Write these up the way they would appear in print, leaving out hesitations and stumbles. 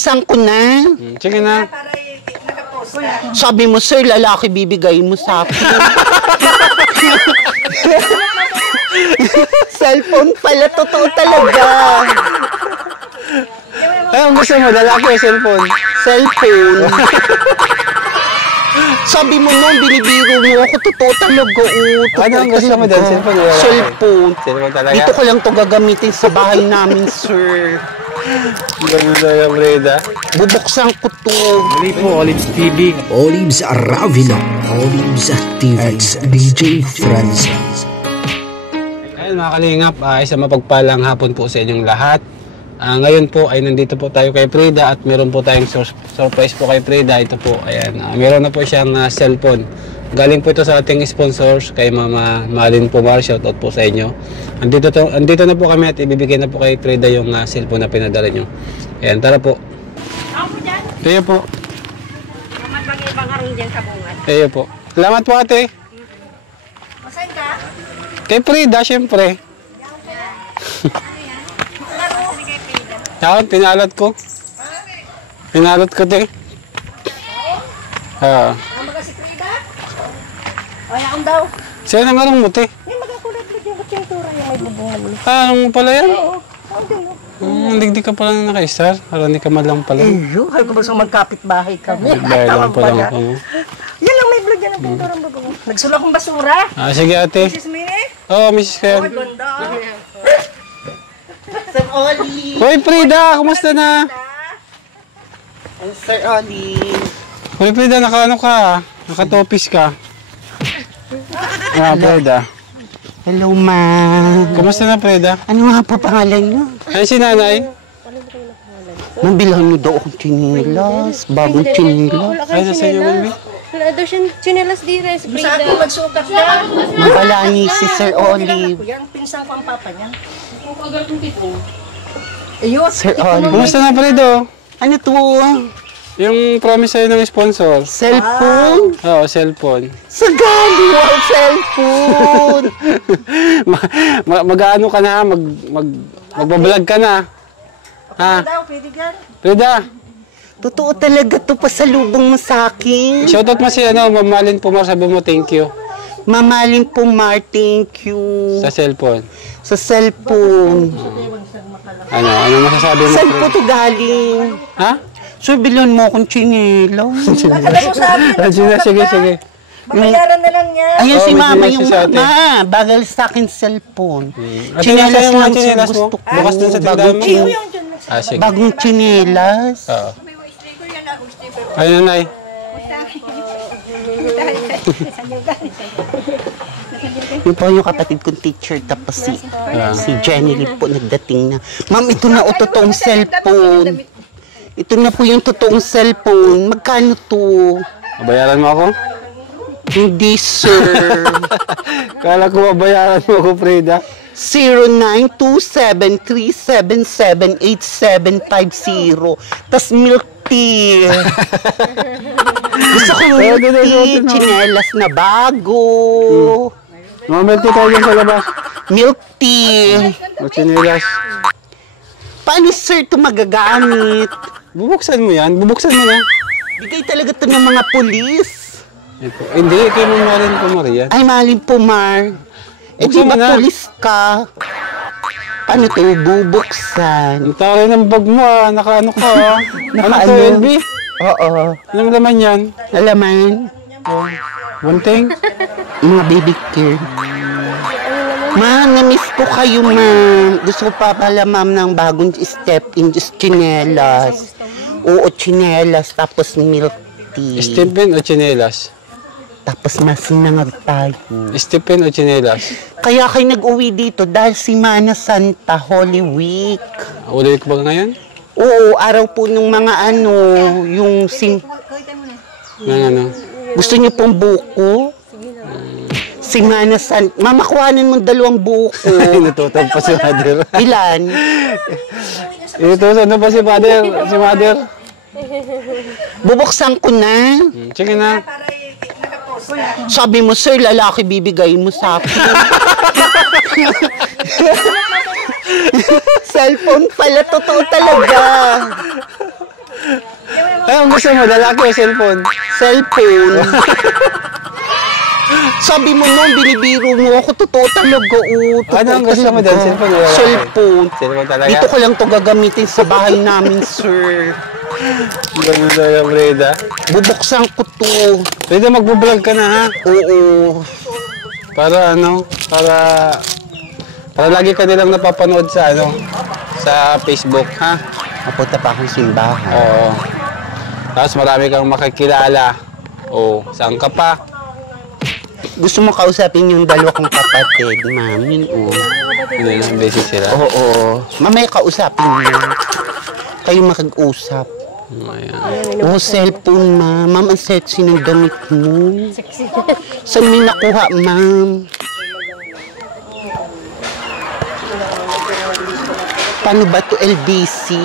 Bubuksan ko na. Sige na. Sabi mo, sir, lalaki bibigay mo sa akin. Cellphone pala, totoo talaga. Ay, ang gusto mo, lalaki o cellphone? Cellphone. Sabi mo noon, binibiro mo ako, totoo talaga. Ano ang gusto mo dyan? Cellphone o lalaki? Cellphone. Cellphone talaga? Dito ko lang to gagamitin sa bahay namin, sir. Ganun na yung Breda. Bubuksan ko to. Mali po, Olives TV. Olives Ravilo, Olives TV, DJ Francis. Ayun mga kalingap, isang mapagpalang hapon po sa inyong lahat. Ngayon po ay nandito po tayo kay Frida at meron po tayong surprise po kay Frida. Ito po, ayan, meron na po siyang cellphone. Galing po ito sa ating sponsors kay Mama Malin Pomar. Shoutout po sa inyo. Andito na po kami at ibibigay na po kay Frida yung cellphone na pinadala nyo. Ayan, tara po. Ako po dyan. Kayo po. Magbang-ibang harong dyan sa bungad. Kayo po. Salamat po ate. Masan ka? Kay Frida, syempre. Yan, pinalot ko. Pinalot ko, te. Ang mga si Frida? O, yaon daw. Sa'yo na nga mo, te. Yan, magakulat lang yung kutsyentura yung may bubungan mo. Anong pala yan? Oo. Ang dino. Digdi ka pala na naka-star. Harani ka man lang pala. Hay ko ba sa magkapit bahay kami? Nagbayad lang pala ako. Yan lang may vlog yan ang pintura ng bubungan. Nagsula akong basura. Sige, ate. Mrs. Mini? Oo, Mrs. Kayan. Ay, ganda. Sir Oli. Hoy, Frida! Kumusta na? Sir Oli. Hoy, Frida, naka-ano ka? Naka-topis ka. Frida. Hello, ma'am. Kumusta na, Frida? Ano nga po pangalan niyo? Ay, si nanay. Mabilhan niyo daw akong chinilas. Bagong chinilas. Ay, nasa inyo, baby. Wala daw siyang chinelas di res, Sa Frida. akin magsukat na. Mabala ni si Sir Oli. Yan, pinsang ko ang papa niyan. Ayun. Sir Oli. Kumusta na, Fredo? Ano to? Yung promise sa'yo ng sponsor. Cellphone? Oo, cellphone. Sa gali, wow, cellphone! Mag-ano ka na, magbablog ka na. Ha? Daw, pwede gan. Frida, Totoo talaga to, pasalubong mo sa akin. shoutout mo si Ma'am Malin Pomar, sabi mo thank you. Mamaling po, Mar, thank you. Sa cellphone. Sa cellphone. Ano masasabi mo? Saan po to galing? Ha? Sir, bilhan mo akong chinilas. Nakala mo sa akin. Sige. Babayaran na lang niya. Ayun Oh, si may mama chinelas yung si ate. mama. Bagal sa akin cellphone. Ate, Chinelas nasa yung mga lang siya chinelas mo? gusto ko. Bukas dun sa tindahan Bagong mo? Sige. Bagong chinelas. Oo. Ayun, nanay. Yung po yung kapatid kong teacher, tapos si Jenny Lee po nagdating na. Ma'am, ito na o totoong cellphone. Ito na po yung totoong cellphone. Magkano to? Bayaran mo ako? Hindi, sir. Kala ko bayaran mo ako, Frida. 0927377850. Tas milk tea. Gusto ko milk tea. Chinelas na bago. Mamel tayo dyan sa labas. Milk tea. Chinilas. Paano, sir, ito magagamit? Bubuksan mo yan. Bubuksan mo na. Bigay talaga ito ng mga pulis. Ito. Hindi, kay Ma'am Malin Pomar yan. Ay, Malin Pomar. Eh, di Buksan mo ba na. pulis ka? Paano ito bubuksan? Ang tari ng bag mo naka-ano ka Ano to, Naka-ano? LB? Oo. Anong laman yan? Alaman? Bunting? Mga baby care. Ma, na-miss ko kayo, ma. Gusto ko pa pala, ma'am, ng bagong step in just chinelas. Oo, chinelas, tapos milk tea. Stephen o chinelas? Tapos masinangag tayo. Stephen o chinelas? Kaya kayo nag-uwi dito dahil si Mana Santa Holy Week. Ulit ko ba ngayon? Oo, araw po nung mga ano, yung Ng ano? gusto niyo pong buko? Si Mana Santa. Mama, kuhanin mo 2 buko. Natutog pa si Mother. Ilan? Ito, ano pa si Mother? Si Mother? Bubuksan ko na. Sige na. Sabi mo, sir, lalaki bibigay mo sa akin. Cellphone pala, totoo talaga. Ay, ang gusto mo, lalaki o cellphone? Cellphone. Sabi mo noon, binibiro mo ako. Totoo talaga, oh. Totoo Ano ang gusto mo talaga. dyan? Cellphone o lalaki? Cellphone. Cellphone talaga? Dito ko lang to gagamitin sa bahay namin, sir. Ganun talaga, Freda. Bubuksan ko to. Freda, magbablog ka na, ha? Oo. Para ano, para lagi ka nilang napapanood sa ano, sa Facebook, ha? Mapunta pa akong simbahan. Oo. Tapos marami kang makikilala. Oo, saan ka pa? Gusto mo kausapin yung dalawa kong kapatid, ma'am. Yun, oh. Hindi na, busy sila. Oo. Mamaya kausapin mo. Kayo makag-usap. Ayan. Oh, cellphone, ma'am. Ma'am, ang sexy ng damit mo. Saan mo nakuha, ma'am? Paano ba to LBC?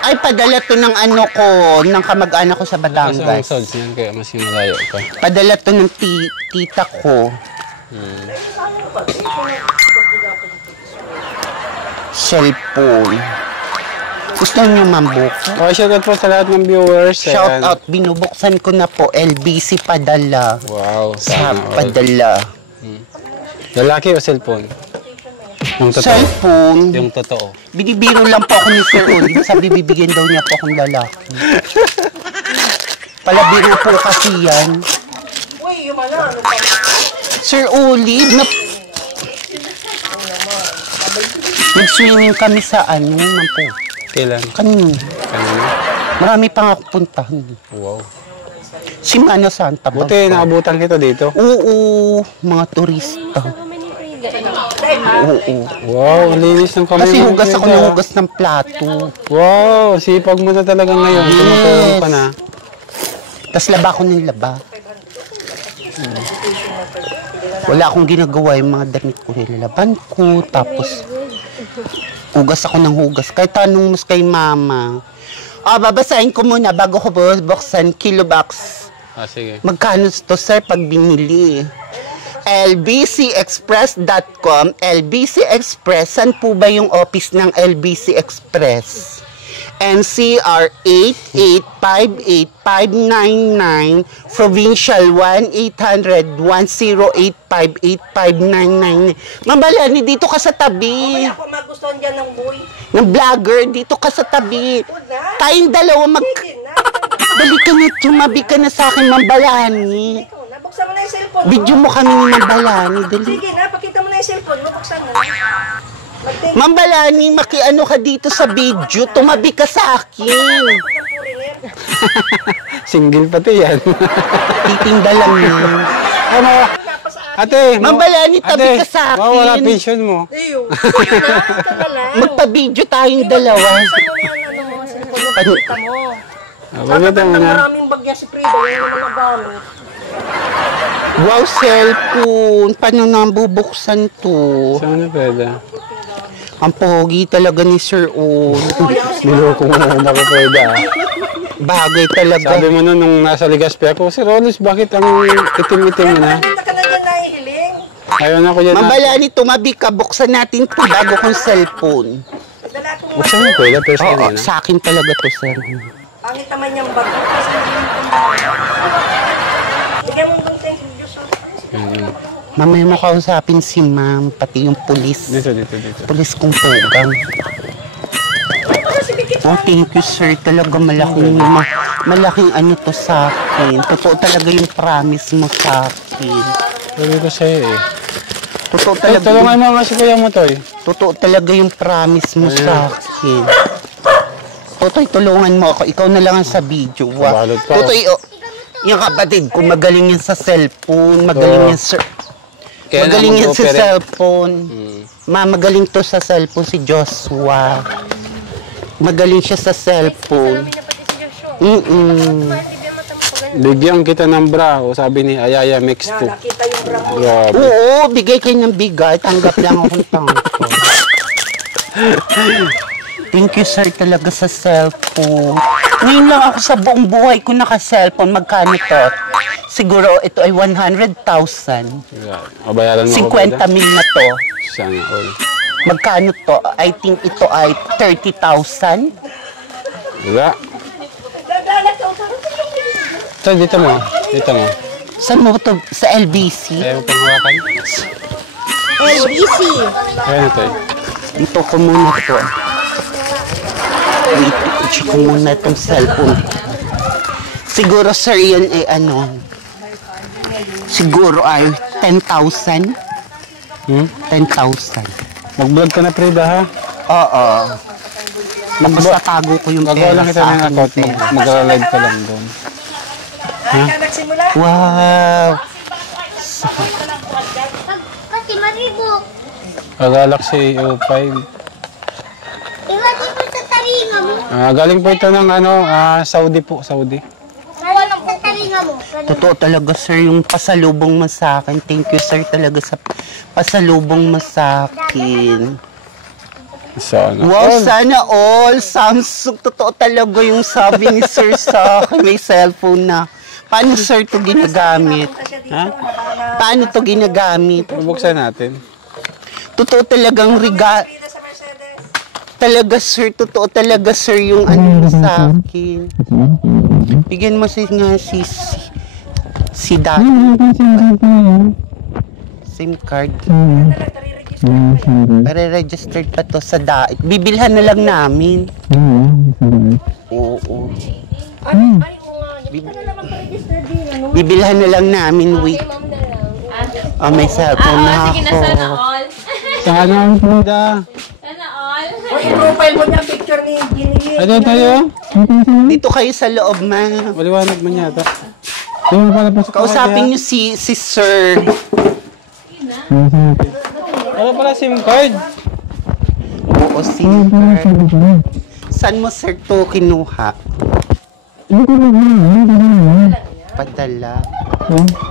Ay, padala to ng ano ko, ng kamag-anak ko sa Kasi ang Batangas. sods yan, kaya mas malayo ka. Padala to ng tita ko. Cellphone. Gusto niyo mambuk? Okay, shoutout po sa lahat ng viewers. Shout Ayan. out, binubuksan ko na po. LBC padala. Wow, Sa sana all. padala. Lalaki o cellphone? Yung totoo. Cellphone. Yung totoo. Binibiro lang po ako ni Sir Uli. Sabi bibigyan daw niya po akong lalaki. Palabiro po kasi yan. Sir Uli, nag-swimming kami sa ano naman po. Kailan? Kanina. Kanina? Marami pa nga ako puntahan. Wow. Si Mana Santa ba? Buti, naabutan kita dito. Oo, mga turista. Kami ni Frida. Oo. Wow, ang linis ng kamay Kasi mo, hugas ako Freda. ng hugas ng plato. Wow, sipag mo na talaga ngayon. Yes. Tumutulong ka na. Tapos laba ko ng laba. Wala akong ginagawa yung mga damit ko. Nilalaban ko. Tapos hugas ako ng hugas. Kahit tanong mas kay mama. Babasahin ko muna bago ko buksan kilobox. Ah, sige. Magkano to, sir, pag binili? lbcexpress.com. LBC Express. Saan po ba yung office ng LBC Express? NCR 8858599, Provincial 1-800-108-58599. Mabalani, dito ka sa tabi. Ako magustuhan dyan ng boy. Ng vlogger, dito ka sa tabi. Huwag na. Tayong dalawa Sige na. Dali ka na, tumabi ka na sa akin, Mambalani. Ikaw na. Buksan mo na yung cellphone mo. Video mo kami ni Mambalani, dali. Sige na. Pakita mo na yung cellphone mo. Buksan na. Mag-take. Mambalani, makiano ka dito sa video, tumabi ka sa akin. Single pati yan. Titingda lang yun. Ano? Ate, Mambalani, tabi ka sa akin. Wala pension mo. Eyo. Sige na. Buksan na lang. Magpa-video tayong dalawa. Buksan mo na yung ano mo. Cellphone mo. Pakita mo. Bagay mo na. Maraming bagya si Frida. Yan naman nagamit. Wow, cellphone. Paano nabubuksan to? Saan na, Freda? Ang pogi talaga ni Sir O. Niloko mo na ako, Freda. Bagay talaga. Sabi mo nun nung nasa Legazpi ako, si Rollins, bakit ang itim-itim mo na? Nakita ka na dyan nahihiling. Ayaw na ko yan. Mambalani, tumabi ka. Buksan natin to bago kong cellphone. Dala ko mo. Buksan mo, Freda, first Oo, time na. sa akin talaga to, sir. Pangit naman yung bag. Kasi bigyan mo doon thank you, Diyos. Mamaya mo kausapin si ma'am, pati yung pulis. Dito. Pulis kong pogang. Oh, thank you, sir. Talaga malaking ano to sa akin. Totoo talaga yung promise mo sa akin. Sabi ko sa'yo eh. Totoo talaga, Tulungan mo nga si Kuya Motoy. totoo talaga yung promise mo sa akin. Totoy, tulungan mo ako. Ikaw na lang ang sa video. Kabalot pa, oh. Totoy, yung kapatid ko, magaling yan sa cellphone. Magaling yan, sir. Kaya Magaling na yan sa mag-operate. cellphone. Magaling to sa cellphone si Joshua. Magaling siya sa cellphone. Kami na pati si Joshua. Mm-mm. Bibigyan mo tamo pag Bigyan kita ng bra, o sabi ni Ayaya Mix 2. Nakita yung bra mo. Grabe. Oo, bigay kayo ng bigay. Tanggap lang akong tanggap. Thank you, sir, talaga sa cellphone. Ngayon lang ako sa buong buhay ko naka-cellphone. Magkano to? Siguro ito ay 100,000. Mabayaran mo 50 mil na to. Sana all. Magkano to? I think ito ay 30,000. Diba? Ito, dito mo. Dito mo. Saan mo to? Sa LBC? Ayaw mo pang hawakan. LBC. Ayan ito eh. Dito ko muna to. Wait, i-check ko muna itong cellphone. Siguro, sir, yan ay ano? Siguro ay 10,000. 10,000. Mag-vlog ka na, Frida, ha? Oo. Tapos tatago ko yung Magawa lang kita ng account. Mag-live ka lang doon. Ay, ka nagsimula. Wow! Kasi maribok. Galaxy O5. Iwan mo sa taringa mo. Galing po ito ng Saudi po, Saudi. Walang sa taringa mo. Totoo talaga, sir, yung pasalubong mo sa akin. Thank you, sir, talaga sa pasalubong mo sa akin. Sana. Wow, sana all. Samsung, totoo talaga yung sabi ni sir sa akin. May cellphone na. Paano, sir, ito ginagamit? Ha? Paano ito ginagamit? Bubuksan natin. Totoo talagang talaga, sir, totoo talaga, sir, yung ano mo sa akin. Bigyan mo si Daddy. SIM card. Pare-registered pa to sa DAIT. Bibilhan na lang namin. Oo. Bibilhan na lang namin, wait. Oh, may cellphone na ako. Sige na, sana all. Sana ang Frida. Sana all. O, i-profile mo niya picture ni Ginny. Ano tayo? Dito kayo sa loob, ma. Maliwanag man yata. Yung pala pa sa Kausapin niyo si sir. Ano pala SIM card? Oo, SIM card. Saan mo, sir, to kinuha? Padala.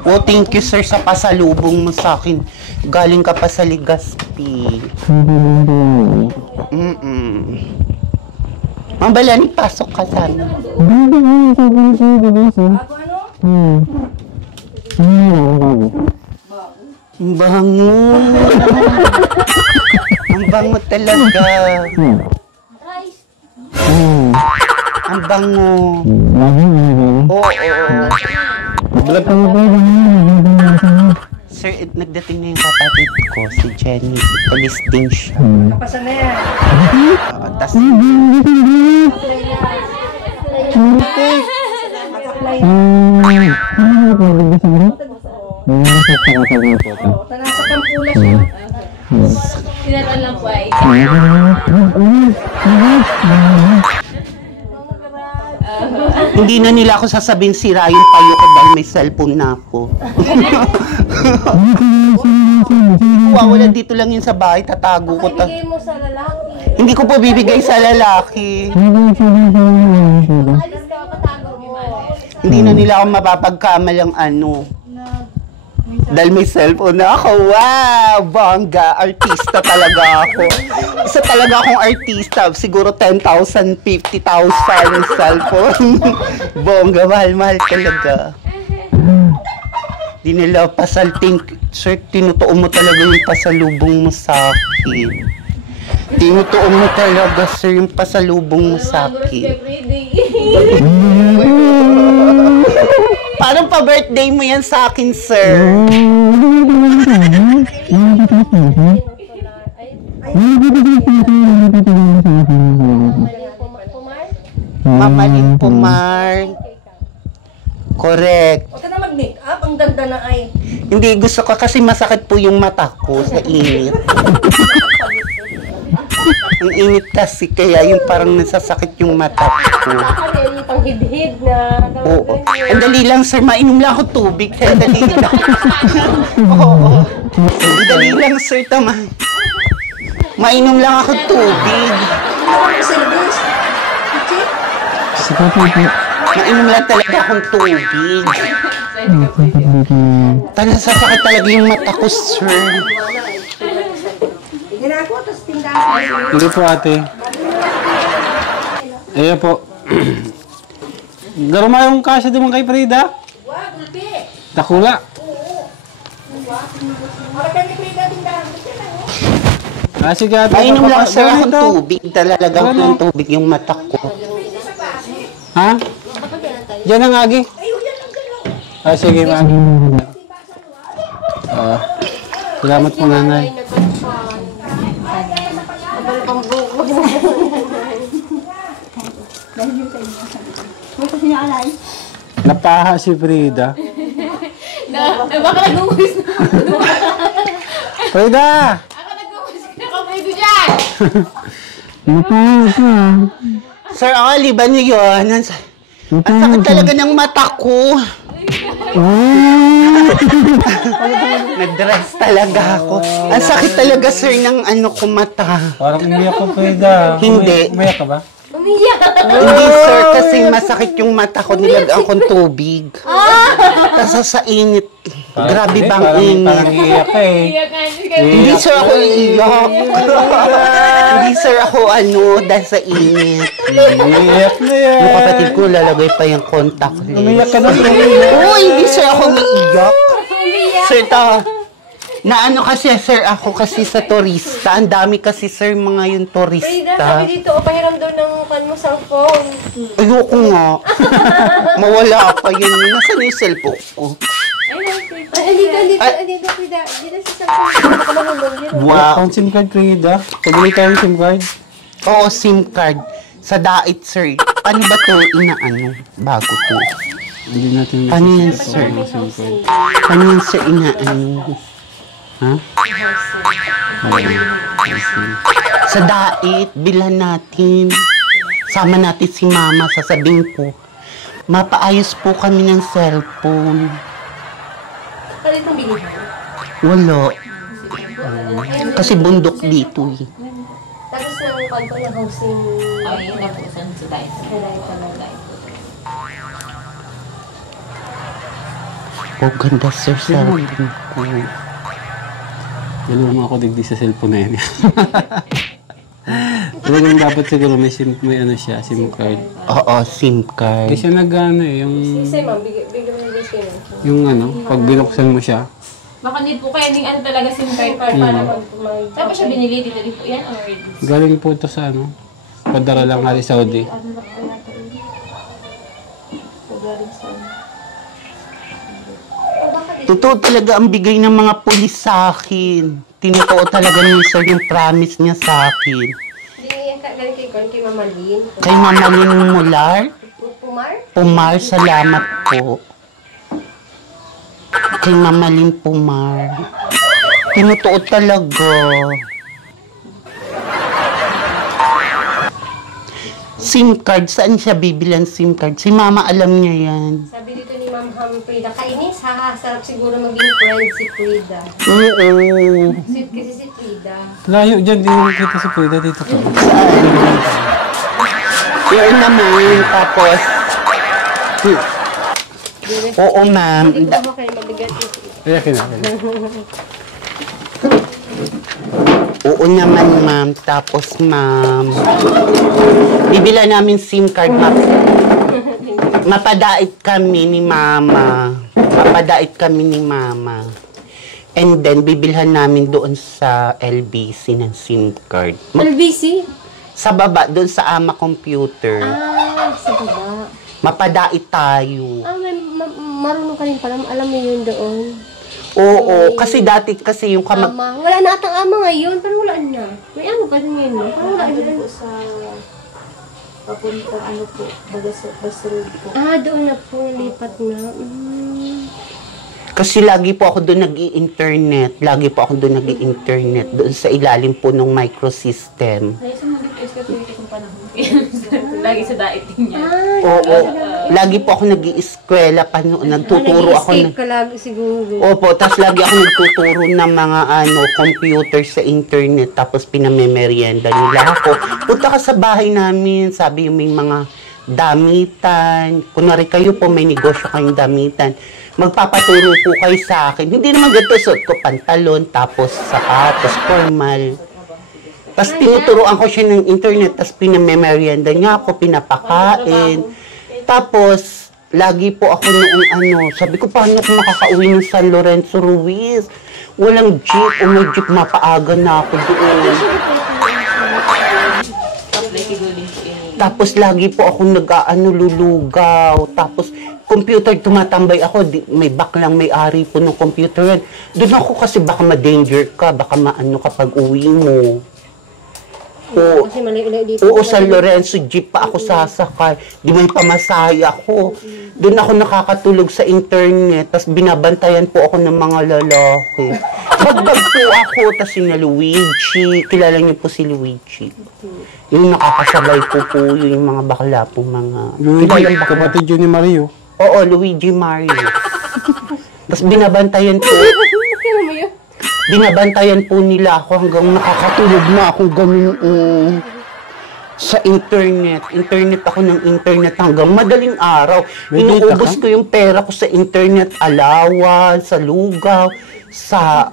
Oh, thank you, sir, sa pasalubong mo sa akin. Galing ka pa sa Legazpi. Mambalani, pasok ka sana. Ang bango. Ang bango talaga. Ang bango. Oo. Sir, nagdating na yung kapatid ko, si Jenny. Police din siya. Kapasan na yan. Tas, Nasa Pampula siya. Sinatan lang po ay. hindi na nila ako sasabihin sira yung payo ko dahil may cellphone na ako. Wala dito lang yun sa bahay, tatago ko. Bigay mo sa lalaki. Hindi ko po bibigay sa lalaki. Alis ka, patago mo. Hindi na nila ako mapapagkamalang ano. Dahil may cellphone na ako. Wow! Bongga! Artista talaga ako. Isa talaga akong artista. Siguro 10,000, 50,000 yung cellphone. Bongga! Mahal-mahal talaga. Di nila pasalting. Sir, tinutuon mo talaga yung pasalubong mo sa akin. Tinutuon mo talaga, sir, yung pasalubong mo sa akin. Parang pa-birthday mo yan sa akin, sir. Mamaling Pumar. Correct. Huwag ka na mag-make up. Ang ganda na ay. Hindi, gusto ko kasi masakit po yung mata ko sa init. Ang init kasi, kaya yung parang nasasakit yung mata ko. Nakakali pang hid-hid na. Oo. Ang dali lang, sir. Mainom lang ako tubig. Kaya dali lang. Oo. Ang dali lang, sir. Tama. Mainom lang ako tubig. Service. Mainom lang talaga akong tubig. Nasasakit talaga yung mata ko, sir. Tingnan ako, tapos tindahan. Hindi po, ate. Ayan po. Garuma yung kasya naman kay Frida. Takula. Sige, ate. Mainom lang, sir, akong Ito. tubig. Talagang ng tubig yung mata ko. Ha? Diyan ang agi. Sige, ma'am. Salamat po, nanay. Napaha si Frida. Baka nag-uwis na. Frida! Ako nag-uwis na kamay ko dyan. Sir Oli, ba niyo yun? Ang sakit talaga ng mata ko. Nag-dress talaga ako. Ang sakit talaga, sir, ng ano ko mata. Parang umiyak ko, Frida. Hindi. Umiyak ka ba? Umiyak. Hindi, sir, kasi masakit yung mata ko. Nilagyan kong tubig. Tapos sa init. Grabe bang Parang init. iiyak ka eh. Hindi, sir, ako iiyak. Hindi, sir, ako dahil sa init. Iiyak na yan. Yung kapatid ko, lalagay pa yung contact lens. Umiyak ka na, Frida. Oo, hindi, sir, ako umiiyak. Sir, naano kasi, sir, ako kasi sa turista. Ang dami kasi, sir, mga yung Frida, turista. sabi dito, pahiram daw ng kan mo cellphone. Ayoko nga. Mawala pa yun. Nasaan yung cellphone ko? Dito, Frida. Dito sa cellphone. Baka mahulog yun. Wala akong SIM card, Frida. Pabili tayong SIM card. Oo, SIM card. Sa dait, sir. Ano ba to? Bago to. Hindi natin Ano yan, sir? Ano yan, sir? Ha? Sa dait, bilhan natin. Sama natin si mama, sasabihin po. Mapaayos po kami ng cellphone. Ano itong bilihan? Wala. Kasi bundok dito eh. Tapos ng kanto na housing. Ay, yun na po sa dahil. Oh, ganda, sir, cellphone ko. Dalawa mo ako digdi sa cellphone na yan. Talagang dapat siguro may SIM card. Oo, SIM card. Kasi siya nag-ano eh, Say, ma'am, bigyan mo na sa'yo. yung pag binuksan mo siya. Baka need po kaya ng talaga SIM card para Saan pa siya binili? Dito din po yan or ready? Galing po ito sa padara lang nga Saudi. Totoo talaga ang bigay ng mga pulis sa akin. Tinotoo talaga ni sir yung promise niya sa akin. Hindi, galing kay Mama Lynn. Kay Mama Lynn Mular, Pumar? Pumar, salamat po. Kay Mama Lynn Pumar. Tinotoo talaga. SIM card, saan siya bibilan SIM card? Si Mama alam niya yan. Sabi dito ni Ma'am Frida, kainis ha, sarap siguro maging friend si Frida. Oo. Sweet kasi si Frida. Layo dyan, di mo kita si Frida dito to. Yun naman, tapos... Oo, ma'am. Hindi ko kayo mabigat ito. Kaya kina. Oo naman, ma'am. Tapos, ma'am, bibila namin SIM card, mapadait kami ni mama. Mapadait kami ni mama. And then, bibilhan namin doon sa LBC ng SIM card. LBC? Sa baba, doon sa Ama Computer. Sa baba. Mapadait tayo. Marunong ka rin pala. Alam mo yun doon. Oo, kasi dati kasi yung Ama. Wala na atang ama ngayon, pero wala na. May ano pa din ngayon, no? Parang wala na. Sa papunta po, Basurod po. Doon na po, lipat na. Kasi lagi po ako doon nag-i-internet. Lagi po ako doon nag-i-internet. Doon sa ilalim po ng microsystem. Ay, sa mga SKPT kung panahon. Lagi sa daiting niya. Oo. Lagi po ako nag-i-eskwela pa noon. Nagtuturo ako. Nag-escape ka lagi siguro. Opo, tapos lagi ako nagtuturo ng mga computer sa internet. Tapos pinamemerienda nila ako. Punta ka sa bahay namin. Sabi yung may mga damitan. Kunwari kayo po, may negosyo kayong damitan. Magpapaturo po kayo sa akin. Hindi naman ganito, suot ko pantalon, tapos sapatos, formal. Tapos tinuturoan ko siya ng internet, tapos pinamemerienda niya ako, pinapakain. Tapos, lagi po ako noong sabi ko, paano ako makakauwi ng San Lorenzo Ruiz? Walang jeep, o may jeep, mapaaga na ako doon. Tapos lagi po ako lulugaw. Tapos computer, tumatambay ako, may baklang may-ari po ng computer yan. Doon ako kasi baka ma-danger ka, baka maano kapag uwi mo. Kasi malayo-layo dito. Oo, sa Lorenzo, jeep pa ako sasakay. Di may pamasahe ako. Doon ako nakakatulog sa internet, tapos binabantayan po ako ng mga lalaki. Bagbag po ako, tapos si Luigi. Kilala niyo po si Luigi. Yung nakakasabay po yung mga bakla po, mga... Luigi, kapatid yun ni Mario. Oo, Luigi Mario. Tapos binabantayan po. Binabantayan po nila ako hanggang nakakatulog na ako ganun sa internet. Internet ako ng internet hanggang madaling araw. Inuubos ko yung pera ko sa internet, allowance, sa lugaw, sa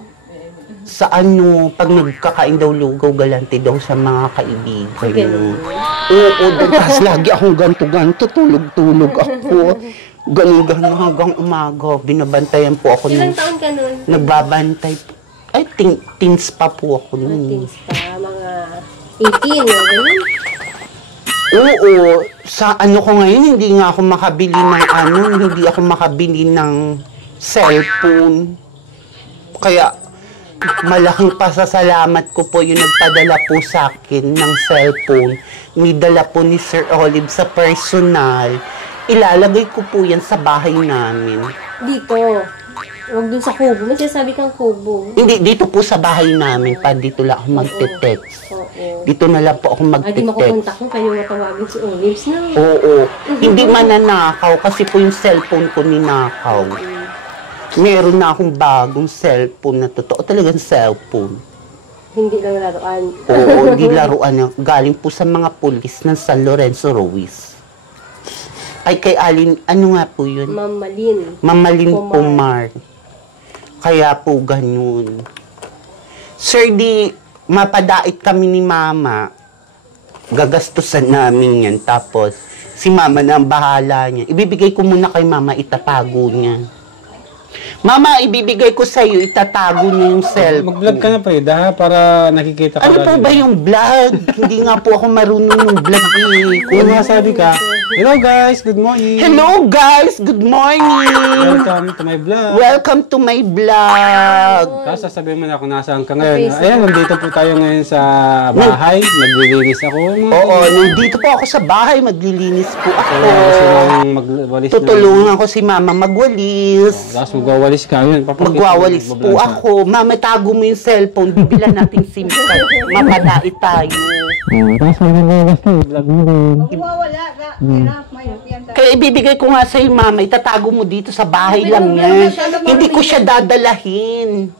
ano, pag nagkakain daw lugaw, galante daw sa mga kaibigan. Oo, tapos lagi akong ganto-ganto, tulog-tulog ako. Ganun-ganun hanggang umaga. Binabantayan po ako. Ilang taon ka nun? Nagbabantay po. Ay, teens pa po ako nun. Teens pa, mga 18, gano'n? Oo, sa ano ko ngayon, hindi nga ako makabili ng hindi ako makabili ng cellphone. Kaya, malaking pasasalamat ko po yung nagpadala po sa akin ng cellphone. May dala po ni Sir Olive sa personal. Ilalagay ko po yan sa bahay namin. Dito. Huwag dun sa kubo. May sinasabi kang kubo. Hindi, dito po sa bahay namin. Dito lang ako magte-text. Oo. Dito na lang po ako Di magte-text. makukontak mo kayo matawagin si Olives na. Oo. Hindi mananakaw kasi po yung cellphone ko ninakaw. Meron na akong bagong cellphone na totoo talagang cellphone. Hindi lang laruan. Oo, hindi laruan. Galing po sa mga pulis ng San Lorenzo Ruiz. Ay, kay Alin, ano nga po yun? Mamalin. Mamalin Pomar. Kaya po ganun. Sir, di mapadait kami ni Mama. Gagastusan namin yan. Tapos, si Mama na ang bahala niya. Ibibigay ko muna kay Mama, itatago niya. Mama, ibibigay ko sa iyo, itatago niya yung cellphone. Mag-vlog ka na, Frida, ha? Para nakikita ka. Ano po ba yung vlog? Hindi nga po ako marunong yung vlog eh. Kung masabi ka, hello guys, good morning. Hello guys, good morning. Welcome to my vlog. Welcome to my vlog. Tapos sasabihin mo na kung nasaan ka ngayon. Ayan, nandito po tayo ngayon sa bahay. Maglilinis ako. Oo, nandito po ako sa bahay, maglilinis po ako. Magwalis. Tutulungan ko si Mama magwalis. Tapos magwawalis ka. Yun, Magwawalis po ako. Mama, tago mo yung cellphone. Bibila natin SIM card. Mapadait tayo. Tapos magwawalis ka. Vlog mo rin. Kaya ibibigay ko nga sa'yo, Mama, itatago mo dito sa bahay lang yan. Hindi ko siya dadalahin.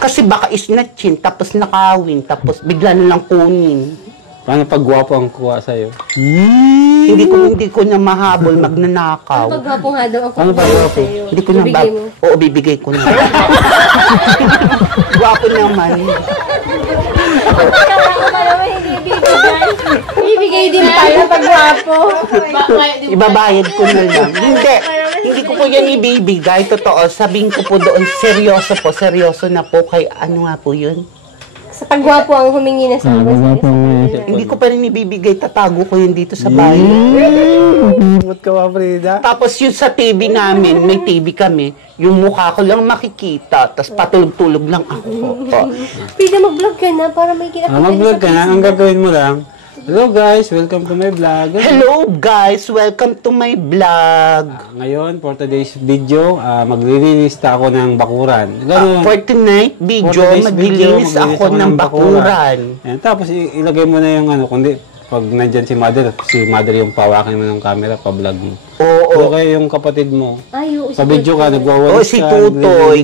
Kasi baka isnatchin, tapos nakawin, tapos bigla na lang kunin. Paano pag gwapo ang kuha sa'yo? Hindi ko na mahabol, magnanakaw. Pagwapo nga daw ako. Ano pagwapo? Hindi ko na Bibigay mo. Oo, bibigay ko na. Gwapo naman. Kala ko pala mo hindi bibigay. Ibigay din pala pagwapo. Ibabayad ko na lang. Hindi ko po yan ibibigay. Totoo, sabihin ko po doon, seryoso na po kay ano nga po yun. Sa pagwapo ang humingi na sa Hindi ko pa rin ibibigay, tatago ko yun dito sa bahay. Ba't ka ba, Frida? Tapos yun sa TV namin, may TV kami, yung mukha ko lang makikita, tapos patulog-tulog lang ako. Pwede mag-vlog ka na para may kinakita. Mag-vlog ka na. Ang gagawin mo lang, hello guys, welcome to my vlog. Hello guys, welcome to my vlog. Ngayon, for today's video, maglilista ako ng bakuran. Ganun. For tonight video, maglilinis ako ng bakuran. Ayan, tapos ilagay mo na yung ano, kundi pag nandyan si mother yung pawakan mo ng camera, pa-vlog mo. Oo. Okay, yung kapatid mo. Ay, oo. Pa-video ka, nagwawalis ka. Si Tutoy,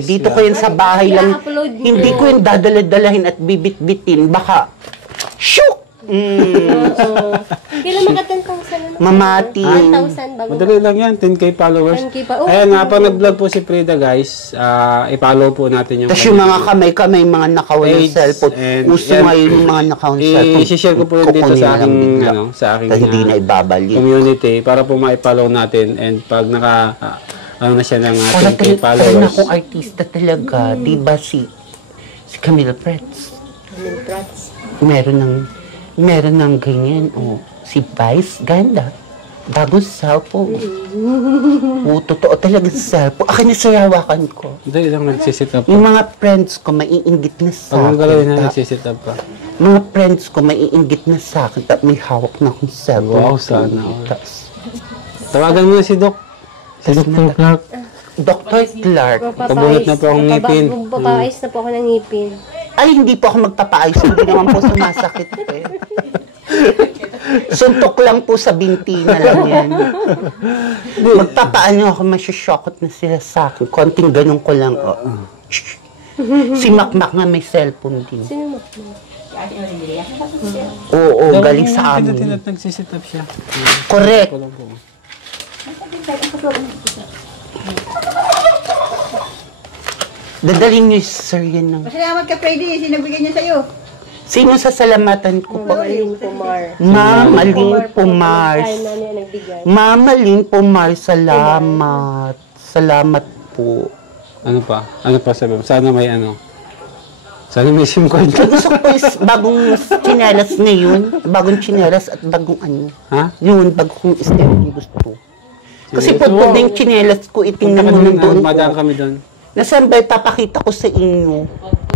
naglilinis dito ka. ko yun sa bahay lang. I-upload mo. Hindi ko yun dadala-dalahin at bibit-bitin. Baka, shook! Kailan maka 10,000 na? Mamati. 1,000 bago. Madali lang yan, 10k followers. 10K pa. Oh, Ayan nga, pag nag-vlog po si Frida guys, i-follow po natin yung Tapos yung mga kamay-kamay, mga nakaw ng Page cellphone. and Uso yan. ngayon yung mga nakaw ng cellphone. I-share ko po yun dito Kukunin sa na lang aking, bigla. sa aking Tapos hindi na ibabalik. community para po ma-follow natin and pag ano na siya ng Parang 10k followers. akong artista talaga. Di ba si Camille Prats? Camille Prats. Meron ng ganyan. Oh, si Vice, ganda. Bagong cellphone. Oo, totoo talaga sa cellphone. Akin na sarawakan ko. Hindi lang nagsisit up. Yung mga friends ko, maiinggit na sa Pag ang galawin na akin. nagsisit up pa. Mga friends ko, maiinggit na sa akin. At may hawak na akong cellphone. Wow, sana all. Tas, Tawagan mo na si Doc. Si Dr. Clark. Dr. Clark. Pabunot na po akong ngipin. Papayos na po ako ng ngipin. Ay, hindi po ako magpapaayos. Hindi naman po sumasakit eh. Suntok lang po sa binti na lang yan. Magpapaano ako, masyashokot na sila sa akin. Konting ganun ko lang. Oh. Si Makmak nga may cellphone din. Sino mo? Oo, galing sa amin. Nagsisit up siya. Correct. Walang po. Dadalhin niyo, sir, yan ng... Salamat ka, Freddy. Sinabigyan niya sa'yo. Sino sa salamatan ko po? Mamaling Pumar. Mamaling Pumar. Ay, nani ang nagbigay. Mamaling Pumar, salamat. Salamat po. Ano pa? Ano pa sabi mo? Sana may ano? Sana may SIM card ka. Gusto ko po is bagong tsinelas na yun. Bagong tsinelas at bagong ano. Ha? Yun, bagong step yung gusto ko. Kasi Tsinelas? po na yung tsinelas ko, itingnan mo nandun Madaan ko. kami doon. Nasaan ba papakita ko sa inyo?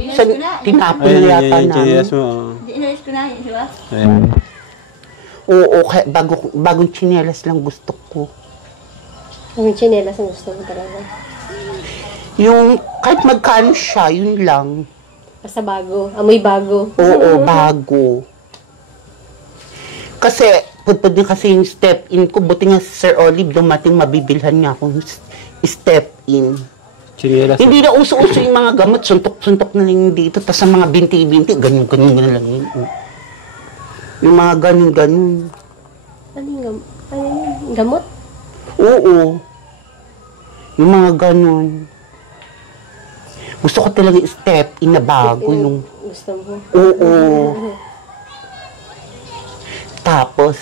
Sa, tinapon na yata yung chinelas namin. mo. oh. Hindi, inalis ko na, di ba? Ayan. Oo, kaya bagong tsinelas lang gusto ko. Yung chinelas ang gusto ko talaga. Yung kahit magkano siya, yun lang. Basta bago. Amoy bago. Oo, bago. Kasi, pudpud din kasi yung step in ko. Buti nga si Sir Olive dumating, mabibilhan niya akong step in. Chinelas. Hindi na uso-uso yung mga gamot, suntok-suntok na lang dito. Tapos sa mga binti-binti, ganun lang yun. Yung mga ganun. Ano yung gamot? Oo. Yung mga ganun. Gusto ko talaga step in na bago yung... Gusto mo. Oo. Tapos,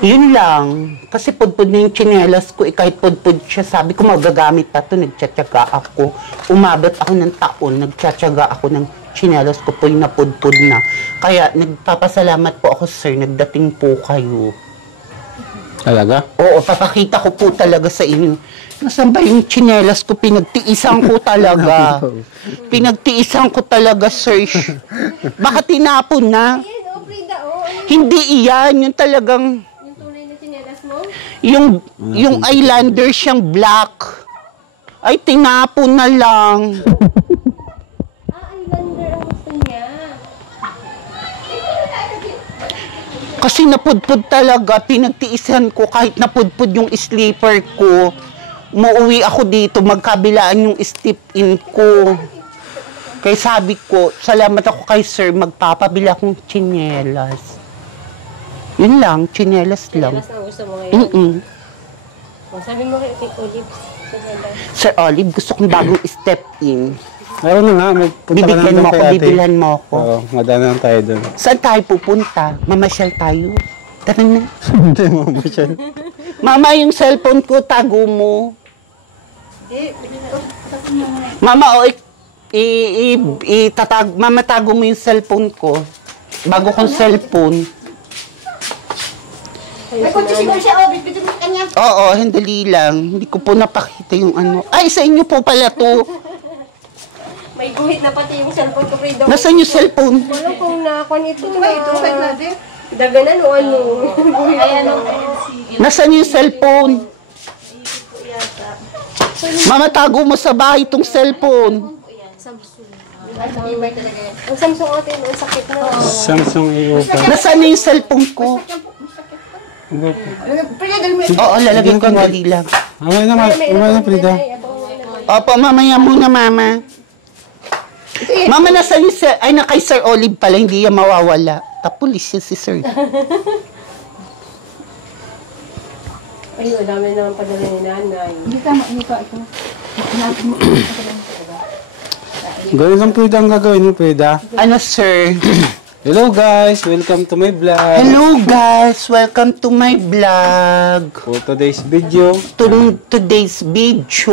yun lang. Kasi pudpud na yung tsinelas ko, kahit pudpud siya, sabi ko magagamit pa to, nagtsatsaga ako. Umabot ako ng taon, nagtsatsaga ako ng tsinelas ko po yung napudpud na. Kaya nagpapasalamat po ako, sir, nagdating po kayo. Talaga? Oo, papakita ko po talaga sa inyo. Nasaan ba yung tsinelas ko? Pinagtiisan ko talaga. Pinagtiisan ko talaga, sir. Baka tinapon na. Ayan, oh, Frida, oh. Ano Hindi iyan, yung talagang, yung tunay na chinelas mo? yung eyeliner siyang black. Ay, tinapon na lang. Eyeliner ang gusto niya. Kasi napudpud talaga, pinagtiisan ko kahit napudpud yung sleeper ko. Muuwi ako dito, magkabilaan yung step-in ko. Kaya sabi ko, salamat ako kay sir, magpapabila akong tsinelas. Yun lang, tsinelas lang. Chinelas ang gusto mo ngayon. Oh, sabi mo kay Olive. Chinelas. Sir Olive, gusto kong bagong step-in. Meron na nga. May punta ka Bibigyan naman mo kay ako, ate. bibilhan mo ako. Oo, madaanan tayo doon. Saan tayo pupunta? Mamasyal tayo. Tara na. Hindi mo ba siya? Mama, yung cellphone ko, tago mo. Mama, mama, tago mo yung cellphone ko. Bago kong cellphone. May kotse siguro siya, oh, bitbitin mo kanya. Oo, hindi lang. Hindi ko po napakita yung ano. Ay, sa inyo po pala to. May guhit na pati yung cellphone ko, Frida. Nasaan yung cellphone? Walang kung nakakuan ito Ito ba ito? Kahit natin. Daganan o ano. Ayan, oh. Nasaan yung cellphone? Mama, tago mo sa bahay itong cellphone. Ang Samsung atin, ang sakit na. Samsung A-Opa. Nasaan na yung cellphone ko? Frida, dali mo. Oo, lalagyan ko ang dali lang. Mamaya na, mamaya na, Frida. Opo, mamaya muna, mama. Mama, nasaan yung sir? Ay, na kay Sir Olive pala, hindi yan mawawala. Kapulis yan si Sir. Ay, ang dami naman padala ni nanay. Hindi tama, hindi pa ito. Gawin lang, Frida, ang gagawin mo, Frida. Ano, Sir? Hello guys, welcome to my vlog. Hello, guys. Welcome to my vlog. For today's video, Today's video.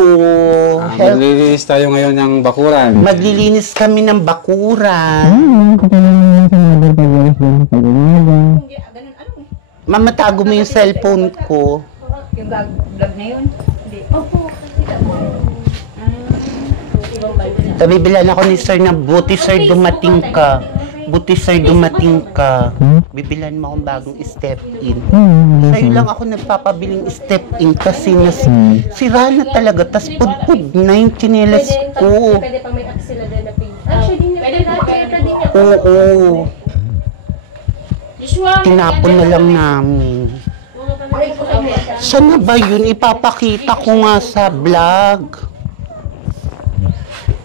maglilinis tayo ngayon ng bakuran. Maglilinis kami ng bakuran. Mamatago mo yung cellphone ko. Yung vlog na yun? Hindi. Opo. Bibilan ako ni sir na buti sir dumating ka. Buti sir dumating ka. Bibilan mo akong bagong step in. Sa'yo lang ako nagpapabiling step in kasi sira na talaga. Tas pudpud na yung tsinelas ko. Pwede pa may axilla din na pink. Actually, pwede na. Oo. Joshua, Tinapon na lang namin. Saan na ba yun? Ipapakita ko nga sa vlog.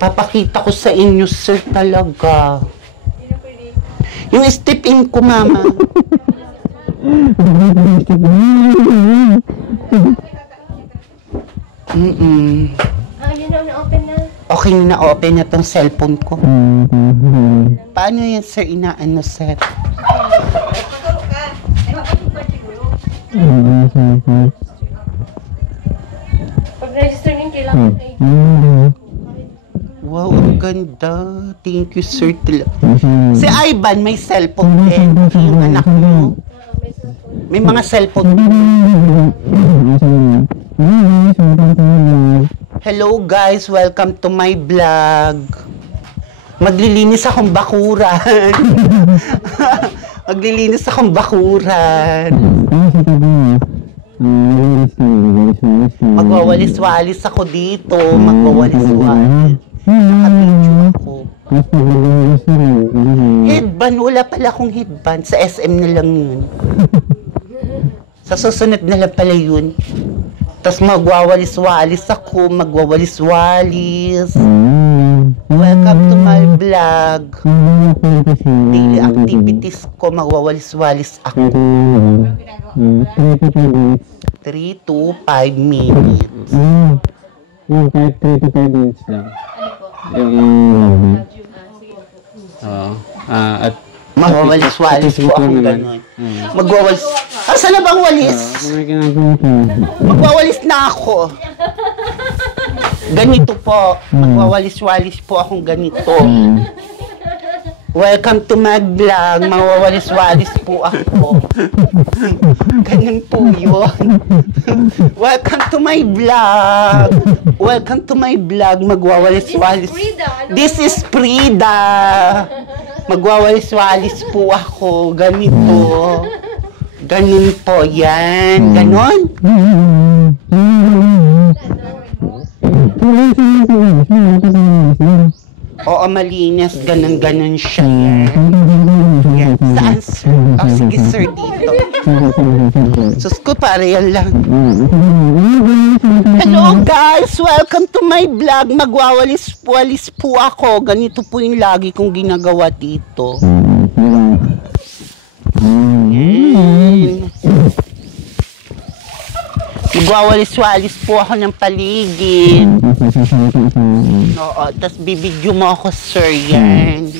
Papakita ko sa inyo, sir, talaga. Yung step in ko, mama. Yun na, na-open na. Okay na na-open na tong cellphone ko. Paano yan, sir? Inaano, sir? Pag-register nyo, kailangan na Wow, ang ganda. Thank you, sir. Si Ivan, may cellphone din. Yung anak mo. May mga cellphone. Hello guys, welcome to my vlog. Maglilinis akong bakuran. Maglilinis akong bakuran. Magwawalis-walis ako dito. Magwawalis-walis. Nakabidyo ako. Headband, wala pala akong headband. Sa SM na lang yun. Sa susunod na lang pala yun. Tapos magwawalis-walis ako. Magwawalis-walis. Welcome to my vlog. Daily activities ko. Magwawalis-walis ako. 3 to 5 minutes. Yung kahit 3 to 5 minutes lang. At Magwawalis-walis po ako gano'n. Magwawalis. Saan na bang walis? Magwawalis na ako. Ganito po. Magwawalis-walis po akong ganito. Welcome to my vlog. Magwawalis-walis po ako. Ganun po yun. Welcome to my vlog. Welcome to my vlog. Magwawalis-walis. This is Frida. Magwawalis-walis po ako. Ganito. Ganun po yan. Ganon. Oo, malinis. Ganon siya. Yan. Saan, sir? Oh, sige, sir, dito. Sus ko, para yan lang. Hello, guys! Welcome to my vlog. Magwawalis-walis po ako. Ganito po yung lagi kong ginagawa dito. Yan. Magwawalis-walis po ako ng paligid. Oo, tas bibidyo mo ako, sir, yan.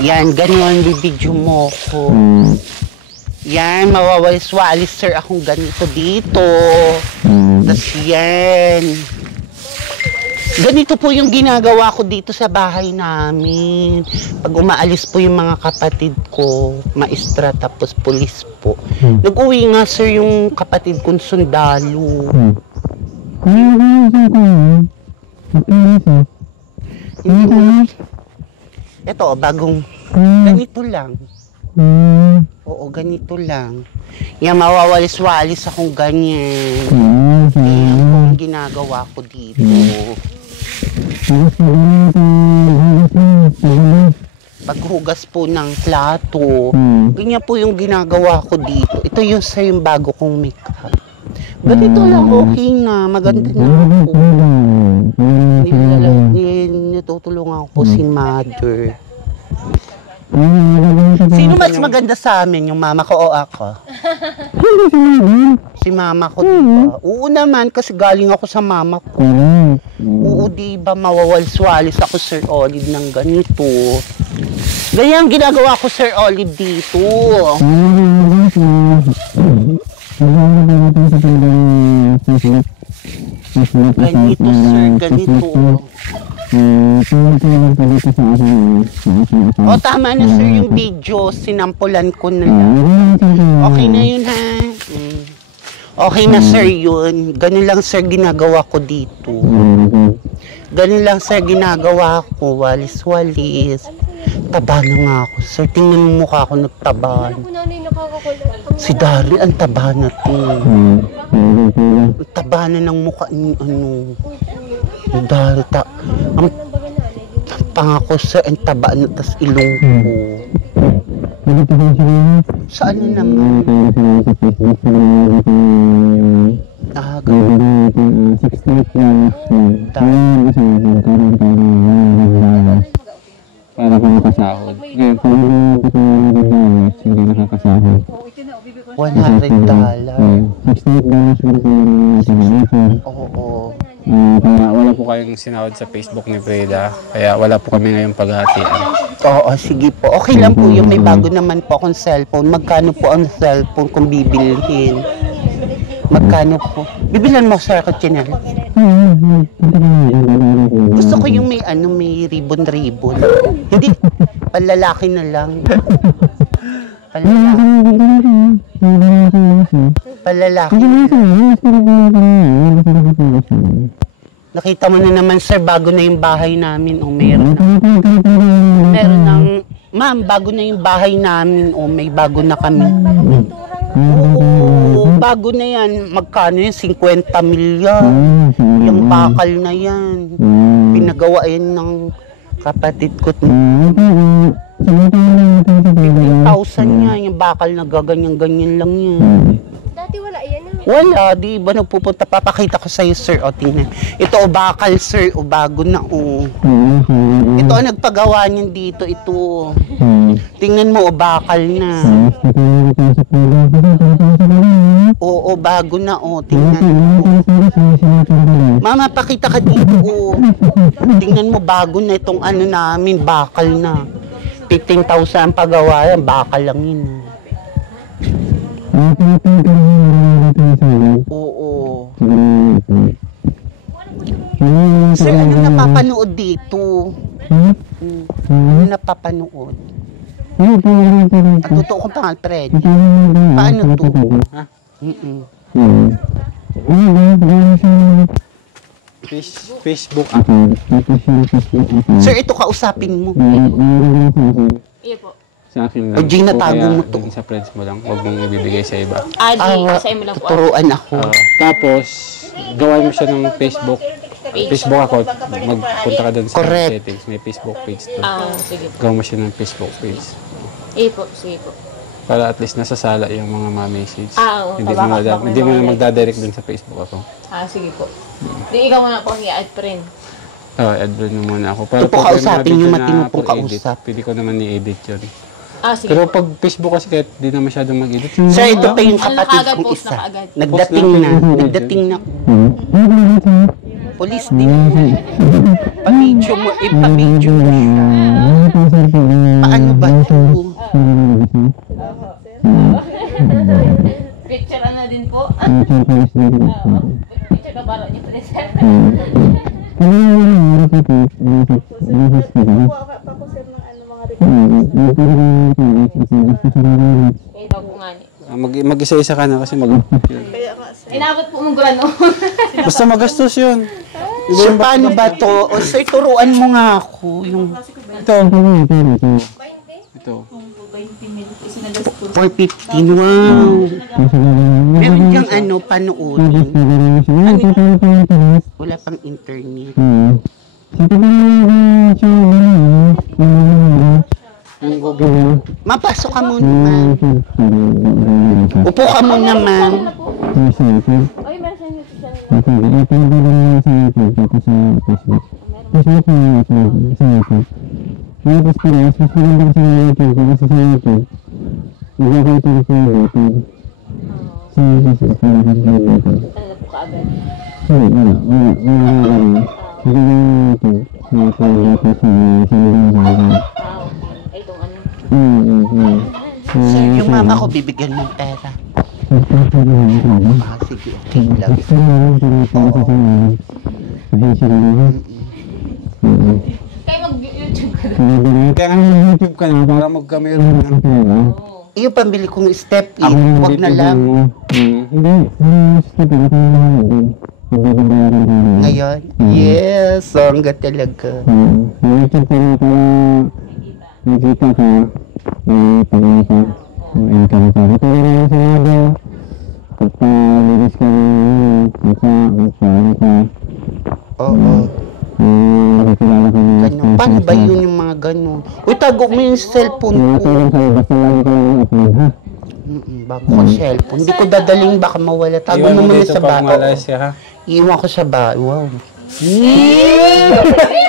Yan, ganun, bibidyo mo ako. Yan, mawawalis-walis, sir, akong ganito dito. Tas yan. Ganito po yung ginagawa ko dito sa bahay namin. Pag umaalis po yung mga kapatid ko, maestra tapos pulis po. Nag-uwi nga, sir, yung kapatid kong sundalo. Ito, bagong ganito lang. Oo, ganito lang. Yan, mawawalis-walis akong ganyan. Yan po ang ginagawa ko dito. Paghugas po ng plato. Ganyan po yung ginagawa ko dito. Ito yung sa yung bago kong makeup. Ganito lang, okay na. Maganda na ako. Nitutulungan ko si mother. Sino mas maganda sa amin? Yung mama ko o ako? Si mama ko, diba? Oo naman, kasi galing ako sa mama ko. Oo, diba? Mawawalis-walis ako, Sir Olive, ng ganito. Ganyan ginagawa ko, Sir Olive, dito. Ganito, sir, ganito. O, tama na, sir, yung video. Sinampulan ko na lang. Okay na yun, ha? Okay na, sir, yun. Ganun lang, sir, ginagawa ko dito. Ganun lang, sir, ginagawa ko. Walis-walis. Taba na nga ako, sir. Tingnan mo mukha ako nagtaba. Ako nanay nakakakulat. Si Daryl, ang taba na to. Ang taba na ng mukha ni, ano. Ang Daryl, ang pangako, sir, ang taba na, tas ilong ko. Sa ano naman? Ganun. 6 lang. Para ka makasahod. Ngayon, kung hindi nakakasahod. $100. Oo. Kaya wala po kayong sinahod sa Facebook ni Frida. Kaya wala po kami ngayong paghahatian. Oo, sige po. Okay lang po yun. May bago naman po akong cellphone. Magkano po ang cellphone kung bibilhin? Magkano po? Bibilan mo, sir, ako chinel. Gusto ko yung may ano, may ribbon-ribbon. Hindi, panlalaki na lang. Panlalaki na lang. Nakita mo na naman, sir, bago na yung bahay namin. O, meron ng, ma'am, bago na yung bahay namin. O, may bago na kami. Oo, bago na yan. Magkano yan? 50 milyon. Yung bakal na yan. Pinagawa yan ng kapatid ko. 50,000 yan. Yung bakal na gaganyan-ganyan lang yan. Dati wala yan. Wala, di ba nagpupunta? Papakita ko sa'yo, sir. O, tingnan. Ito, o bakal, sir. O, bago na, o. Ito, ang nagpagawa niyan dito. Ito. Tingnan mo, o, bakal na. Oo, bago na, o. Tingnan mo. Mama, pakita ka dito, o. Tingnan mo, bago na itong ano namin. Bakal na. 15,000 ang pagawa yan. Bakal lang yun. Oo. Sir, ano napapanood dito? Ano napapanood? Ang totoo kong pangal, Fred. Paano to? Ha? Facebook account. Sir, ito kausapin mo. Iya po. Sa akin lang. O, Gina, tago mo to. Sa friends mo lang. Huwag mong ibibigay sa iba. Sa mo lang po. Tuturuan ako. Tapos, gawan mo siya ng Facebook account. Magpunta ka doon sa Correct. settings. May Facebook page doon. Sige po. Gawan mo siya ng Facebook page. Iya po, sige po. Para at least nasasala yung mga message. Oo. Hindi mo na magdadirect doon sa Facebook account. Sige po. Di ikaw muna po i-add friend. Add mo muna ako. Ito po kausapin yung matino pong kausap. Pwede ko naman i-edit yun. Sige. Pero pag Facebook kasi kahit di na masyadong mag-edit. Sir, ito pa yung kapatid Nakaagad, kong post isa. na kaagad. Nagdating na. Police din. Pa-video mo. Pa-video mo siya. Paano ba ito? Picture na din po. Picture ka para niyo please. Ito po nga ni. Mag-isa-isa ka na kasi Inabot po mong grano. basta magastos yun. Sir, paano ba to? O, sir, turuan mo nga ako. Yung Ito. 415, wow. Meron diyang ano, panoodin. Wala pang internet. Mapasok ka muna, ma'am. Upo ka muna, ma'am. Oy, meron sa inyo. Ano po kaagad? Itong ano. Sir, yung mama ko, bibigyan mong pera. Sige, okay lang. Kaya mag-YouTube ka doon. Kaya nga YouTube ka na para magkamero ng pera. Iyo pambili kong step in. Huwag na lang. Ngayon? Yes, songga talaga. Nakita ka, pag-asa, income ka. Ito rin ang sinabi. Pagka-linis ka magpapaan ka. Oo. Nakikilala ka ng Ganyan. Paano ba yun yung mga ganun? Uy, tago mo yung cellphone ko. Tinatulong sa'yo, basta lagi ka lang upload, ha? Bago ko cellphone. Hindi ko dadaling, baka mawala. Tago mo muna sa bahay. Ha? Iiwan ko sa bahay. Wow.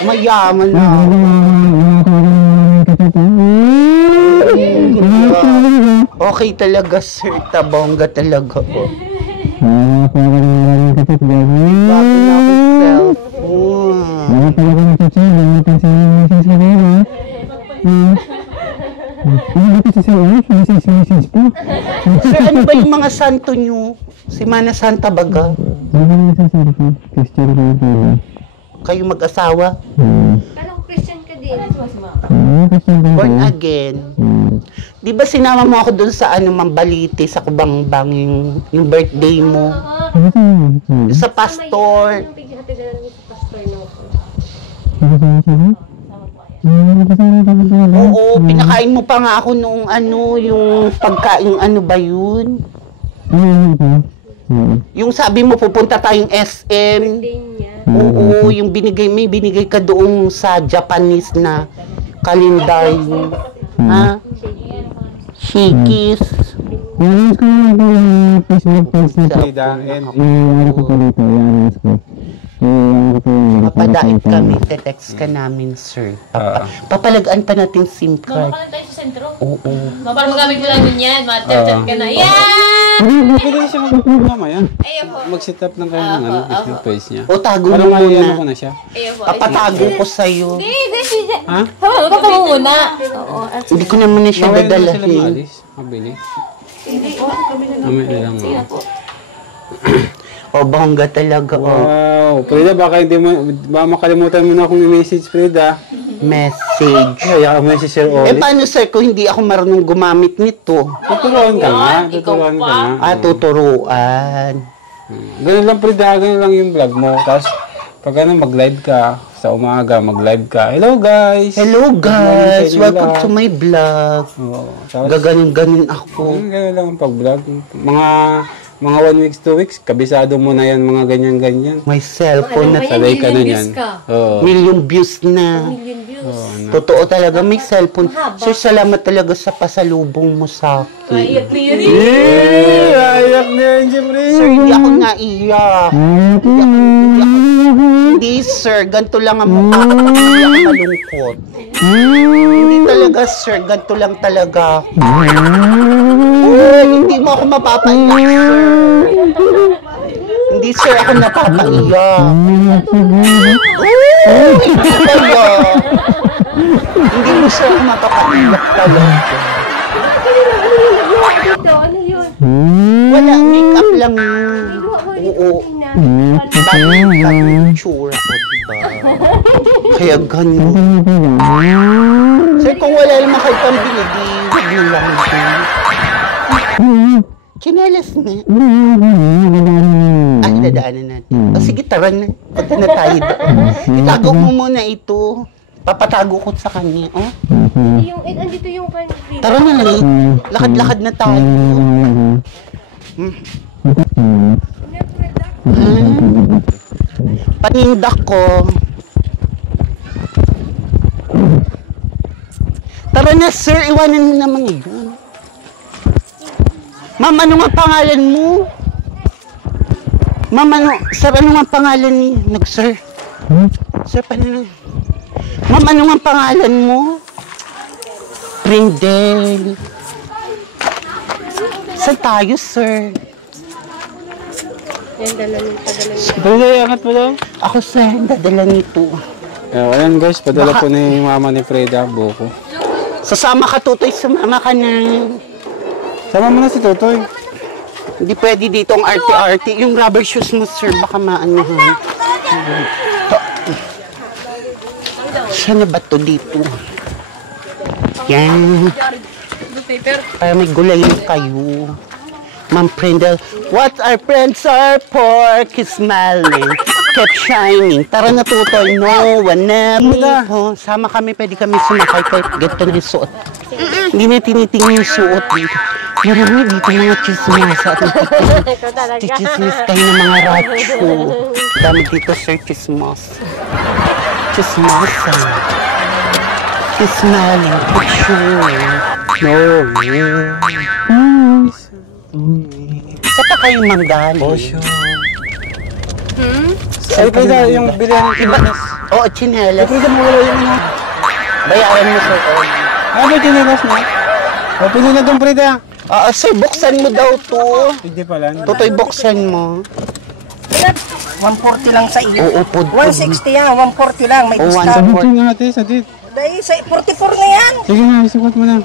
Mayaman na. Okay talaga, sir. Tabongga talaga. Bago na ako cellphone. Sir, ano ba yung mga santo nyo? Si Mana Santa baga? Kayo mag-asawa? Kala ko Christian ka din. Born again. Di ba sinama mo ako dun sa Mambalite, sa Kubangbang, yung birthday mo? Sa pastor. Anong pigil-hatigalan mo sa pastor no? Oo, pinakain mo pa nga ako noong yung pagkain ba yun? Yung sabi mo pupunta tayong SM. Day niya. Oo, yung may binigay ka doong sa Japanese na kalendaryo. Ha? Shikis. Papadait kami, te-text ka namin, sir. Papalagaan pa natin SIM card. Mama ka lang tayo sa sentro. Oo. Para magamit mo namin yan. Chat ka na. Yan! Pwede siya mag-upload mamaya. Ayun po. Mag-set up ng kayo ng Facebook page niya. O, tago Para mo maiano ko muna. na siya. Ayun po. Papatago ko sa'yo. Ha? Ikaw mo muna. Oo. Hindi ko naman na siya Mamaya na sila dadalahin. maalis. Mabili. Mamaya na lang. O, bongga talaga, o. Wow. Frida, baka makalimutan mo na akong i-message, Frida. Message. Kaya ka message Sir Eh, Oli. paano, sir, kung hindi ako marunong gumamit nito? Tuturuan ka nga. Tuturuan ka nga. Tuturuan. Ganun lang, Frida. Ganun lang yung vlog mo. Tapos, pag mag-live ka, sa umaga, mag-live ka. Hello, guys! Hello, Good morning guys! sa inyo Welcome lahat. to my vlog. Oo. Tapos, Gaganon-ganon ako. ganun lang ang pag-vlog. Mga 1 week, 2 weeks, kabisado mo na yan, mga ganyan-ganyan. May cellphone na Sabay ka na yan. Oo. million views na. Million views. Totoo talaga, may cellphone. Sir, salamat talaga sa pasalubong mo sa akin. Iyak na yun. Ayak na yan, Jeffrey. Sir, hindi ako naiyak. Hindi, sir. Ganito lang ang mukha ko pag hindi ako malungkot. Hindi talaga, sir. Ganito lang talaga ako. Uy, hindi mo ako mapapaiyak, sir. Hindi, sir. Ako napapaiyak. Hindi kaya. Hindi mo, sir, ako mapapaiyak talaga. Dito, ano yun? Wala, make-up lang yun. Oo. Bagong tsura ko, diba? Kaya ganun. Sir, kung wala naman kayo pambili, di wag nyo lang yun. Chinelas na. Ay, dadaanan natin. O sige, tara na. Punta na tayo doon. Itago mo muna ito. Papatago ko sa kanya. Oh. Andito yung country. Tara na lang. Lakad-lakad na tayo. Panindak ko. Tara na, sir. Iwanan mo naman yun. Ma'am, ano nga pangalan mo? Ma'am, sir, ano nga pangalan ni sir? Sir, paano? Ma'am, ano nga pangalan mo? Brindel. Saan tayo, sir? Yan, dala nito. Frida, angat mo daw. Ako, sir, dadala nito. Ayan guys, padala po ni mama ni Frida, buko. Sasama ka, Tutoy. Sumama ka na. Sama mo na si Totoy. Hindi pwede dito ang arte-arte. Yung rubber shoes mo, sir, baka maanuhan. Saan na ba to dito? Yan. Para may gulayin kayo. Ma'am Prindle, what our friends are for, keep smiling, keep shining. Tara na tutoy, no one never. Oh, sama kami, pwede kami sumakay kahit ganito na yung suot. Hindi na tinitingin yung suot dito. Marami dito mga chismasa. Chismis kayo ng mga racho. Dami dito, sir, chismos. Chismasa. Keep smiling, keep shining. Sa pa kayo manggali? Ay, pwede yung bilihan ng chinelas. Oo, chinelas. Pwede mo wala yung ano. Bayaran mo, sir. Ano ba chinelas mo? O, pwede na itong Frida. Sir, buksan mo daw to. Hindi pala. Tutoy, buksan mo. 140 lang sa iyo. Oo, po. 160 yan, 140 lang. May Oh, discount. 140. Sagutin nga natin sa dit. Dahil sa 44 na yan. Sige nga, isukat mo na.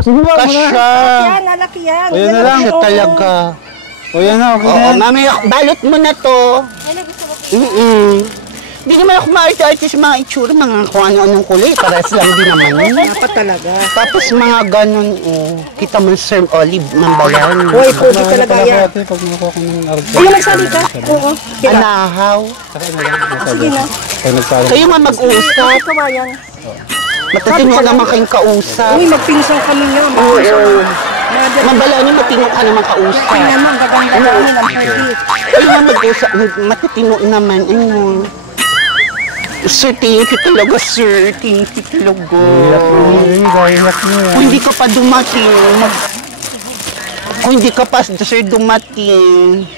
Subukan mo na. Kasya. Yan, lalaki yan. Ayan na lang. Kasya talaga. O yan na, okay na Oo, yan. mamaya, balot mo na to. Hindi naman ako ma-artist sa mga itsura, mga kung ano-anong kulay. Pares lang din naman yun. Dapat talaga. Tapos mga ganun, kita mo Sir Olive Mambalan. Uy, pogi talaga yan. Ate, pag makuha ko ng arbo. Ano, magsabi ka? Oo. Kira. Anahaw. Sige na. Pag nagsabi. Kayo nga mag-usap. Ito ba yan? Matutino naman kayong kausap. Uy, magpinsan kami nga. Oo. Mambalani, matino ka naman kausap. Ay naman, gaganda namin ang pogi. Kayo nga mag-usap, matutino naman. Sir, thank you talaga, sir. Thank you talaga. Kung hindi ka pa dumating, kung hindi ka pa, sir, dumating,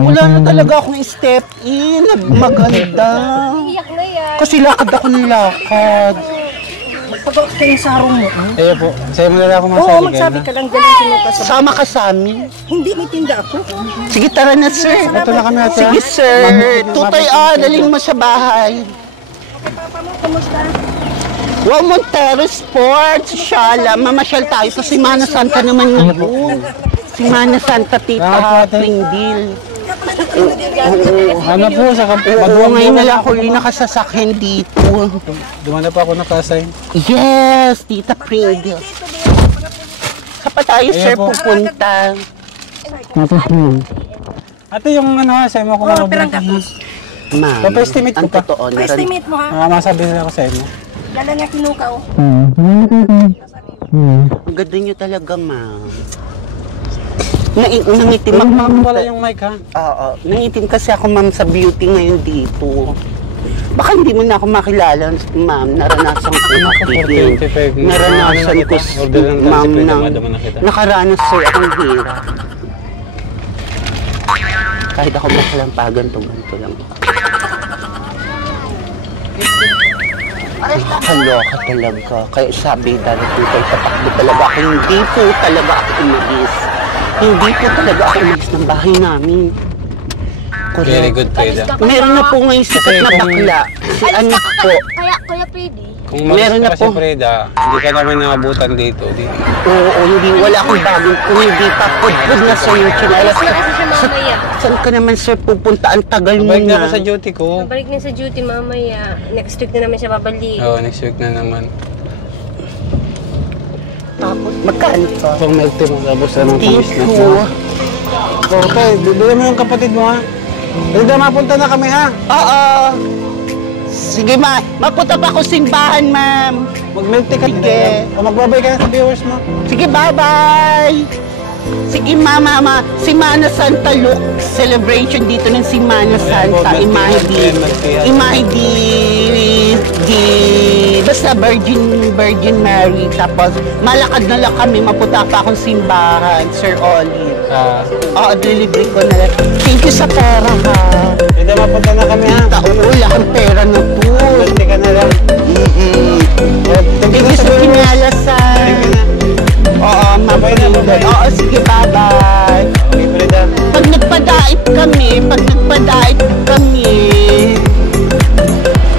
wala na talaga akong step in. Maganda. Iyak na yan. Kasi lakad ako ng lakad. Pagkakot ka yung sarong mo. Ayan po. Sa'yo mo na lang ako Oo, masabi magsabi kayo. ka lang. Galing sinuka sa... Sama ka sa amin. Hindi, may tinda ako. Sige, tara na, sir. Ito na kami ate. Sige, sir. Tutoy, daling mo sa bahay. Papa mo, kumusta? Wow, Montero Sports, Shala. Mamasyal tayo sa Semana Santa naman ngayon. Semana Santa, Tita Pringdil. Ano po, sa kampo. Oo, ngayon na lang ako rin nakasasakyan dito. Dumana pa ako nakasign. Yes, Tita Pringdil. Sa pa tayo, sir, po. pupunta. Ate, yung ano ha, sa'yo mo kung ano. Ma'am, Pa-estimate ko ang pa. totoo, Pa-estimate mo ha. Masabi na ako sa'yo mo. Dala niya kinuka oh. ang ganda niyo talaga, ma'am. Nangitim ako, ma'am. Wala yung mic ha. Oo, nangitim kasi ako, ma'am, sa beauty ngayon dito. Baka hindi mo na ako makilala, ma'am. Naranasan ko makitin. Naranasan ko, ma'am, ng nakaranas, sir, akong hirap. Kahit ako makalampagan to, ganito lang. Nakakaloka talaga. Kaya sabi darating kayo, tatakbo talaga ako. Hindi po talaga ako umalis. Hindi po talaga ako umalis ng bahay namin. Very good, Frida. Meron na po ngayon sikat na bakla. Si anak po. Kuya Pidi. Kung Meron na mag-isa ka si po. Frida, hindi ka namin naabutan dito. Oo, hindi. Wala akong bagong. Kung hindi pa, pudpud na sir yung chinelas. Kasi siya mamaya. Saan ka naman sir pupunta? Ang tagal mo Balik na ako na. sa duty ko. Balik na sa duty mamaya. Next week na naman siya babalik. Oo, next week na naman. Tapos, magkano ka? Pag milk tea mo, tapos na ng Thank business you. mo. Okay, bibili mo yung kapatid mo ha. Frida, mapunta na kami ha. Oo. Sige, ma. Mapunta pa ako simbahan, ma'am. Mag-milk tea ka. Sige. O magbabay ka na sa viewers mo. Sige, bye-bye! Sige, mama. Semana Santa look celebration dito ng Semana Santa. Imahe di basta Virgin Mary. Tapos, malakad na lang kami. Mapunta pa akong simbahan, Sir Olive. Oo, delivery ko na lang. Thank you sa pera, ha. Frida, mapunta na kami ha. Wala kang pera na po. Milk tea ka na lang. Thank you sa kinalasan. Oo, mabay. Oo, sige, bye-bye. Okay, Frida. Pag nagpadait kami,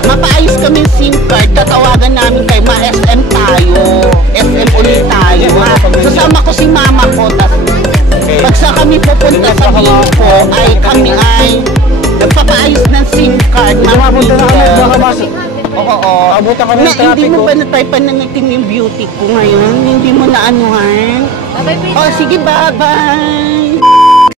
mapaayos kami yung SIM card, tatawagan namin kayo, ma-SM tayo. SM ulit tayo, ha? Sasama ko si mama ko, pag sa kami pupunta sa Bimpo, kami ay nagpapaayos ng SIM card, Mapunta na kami, baka masok. Oo. Abutan ka Na, ng hindi traffic. mo ba na-try panangitim yung beauty ko ngayon? Hindi mo na anuhan? Bye-bye, Frida. Oh, sige, bye-bye.